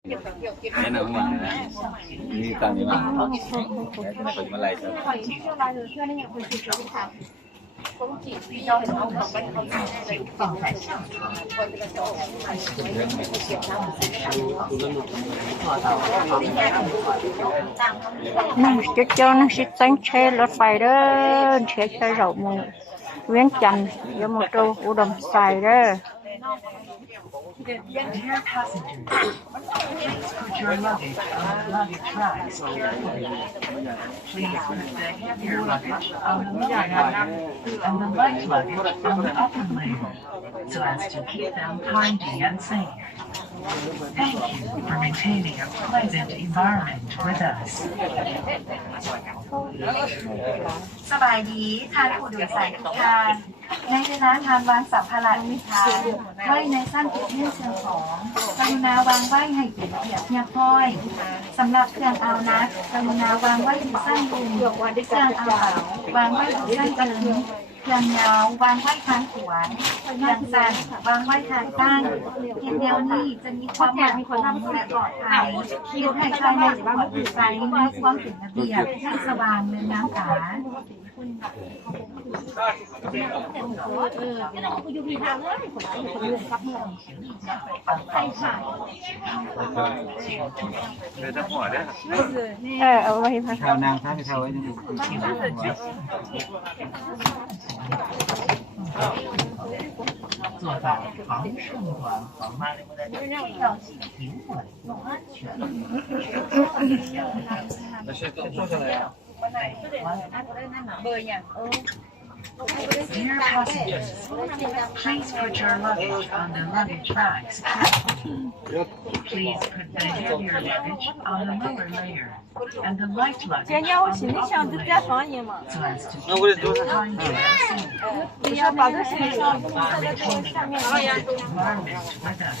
แนะนำข้างหลังนะนี่ตามนี้มาแล้วจะมาไล่ครับนั่งจะเจ้านั่งชิดตั้งเชรถไฟเด้อเชใช้เรามือเวียงจันทร์ยมโตอุดมใส่เด้อ Dear passengers, please put your luggage on the luggage racks carefully. Please put the heavier luggage on the lower layer and the light luggage on the upper layer so as to keep them tidy and safe. Thank you for maintaining a pleasant environment with us. สบายดีท่านผู้โดยสารทุกท่านในเวลาทานวางสัมภาระนิทานไว้ในสั้นติดเนื่องเชิงของกรุณาวางไว้ให้เป็นเกียรติเรียบร้อยสำหรับเครื่องเอานัดกรุณาวางไว้ที่สั้นลุมเครื่องเอาวางไว้ที่สั้นกระลึงเครื่องยาววางไว้ทางขวานเครื่องสั้นวางไว้ทางตั้งเพียงเดียวนี้จะมีความมั่นคงและปลอดภัยคิดให้ภายในปลอดภัยและความเป็นระเบียบที่สว่างเรืองน้ำตาเอาไว้พัก ชาวนางท่านชาวไว้ยัง坐在航盛馆航班，要系平稳又安全。先坐下来呀。Dear passengers, please put your luggage on the luggage racks carefully. Please put the heavier luggage on the lower layer and the light luggage on the upper layer so as to keep them tidy and safe. Maintain a pleasant environment with us.